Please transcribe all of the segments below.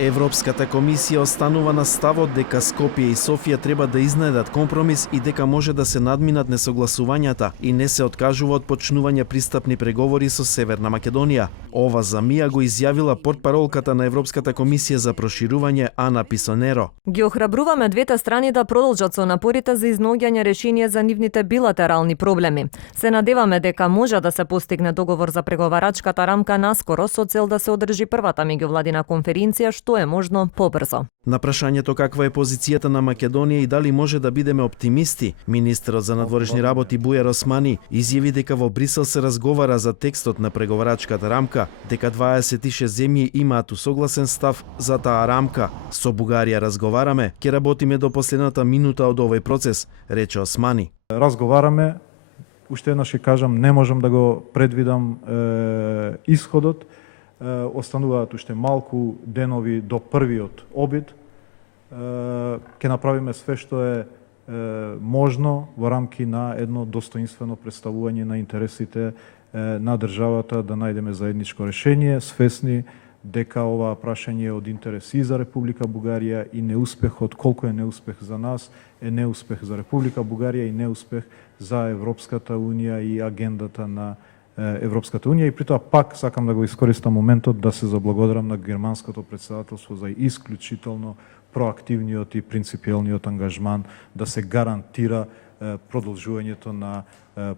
Европската комисија останува на ставот дека Скопје и Софија треба да изнајдат компромис и дека може да се надминат несогласувањата и не се откажува од почнување пристапни преговори со Северна Македонија. Ова за МИА го изјавила портпаролката на Европската комисија за проширување Ана Писонеро. Ги охрабруваме двете страни да продолжат со напорите за изнаоѓање решение за нивните билатерални проблеми. Се надеваме дека може да се постигне договор за преговарачката рамка наскоро со цел да се одржи првата меѓувладина конференција што е можно побрзо. На прашањето каква е позицијата на Македонија и дали може да бидеме оптимисти, министерот за надворешни работи Бујар Османи изјави дека во Брисел се разговара за текстот на преговарачката рамка, дека 26 земји имаат усогласен став за таа рамка. Со Бугарија разговараме, ќе работиме до последната минута од овој процес, рече Османи. Разговараме, уште еднаш ќе кажам, не можам да го предвидам исходот. Остануваат уште малку денови до првиот обид. Ќе направиме све што е можно во рамки на едно достоинствено представување на интересите на државата, да најдеме заедничко решение, свесни дека ова прашање е од интерес и за Република Бугарија и неуспехот, колку е неуспех за нас, е неуспех за Република Бугарија и неуспех за Европската Унија и агендата на Европската Унија, и при тоа пак сакам да го искористам моментот да се заблагодарам на германското претседателство за исклучително проактивниот и принципиелниот ангажман да се гарантира продолжувањето на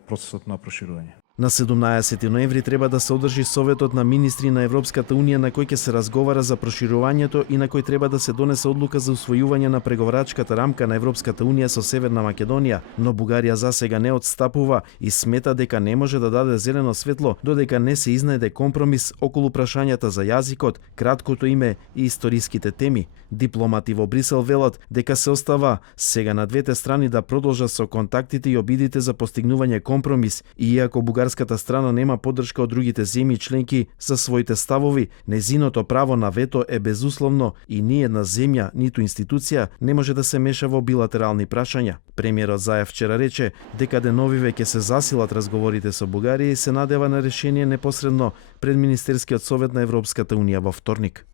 процесот на проширување. На 17 ноември треба да се одржи Советот на министри на Европската Унија на кој ќе се разговара за проширувањето и на кој треба да се донесе одлука за усвојување на преговарачката рамка на Европската Унија со Северна Македонија, но Бугарија засега не отстапува и смета дека не може да даде зелено светло додека не се изнајде компромис околу прашањата за јазикот, краткото име и историските теми. Дипломати во Брисел велат дека се остава сега на двете страни да продолжат со контактите и обидите за постигнување компромис, и иако бугарската страна нема поддршка од другите земји членки за своите ставови, незиното право на вето е безусловно и ни една земја, ниту институција не може да се меша во билатерални прашања. Премиерот Заев вчера рече дека деновиве ќе се засилат разговорите со Бугарија и се надева на решение непосредно пред Министерскиот совет на Европската Унија во вторник.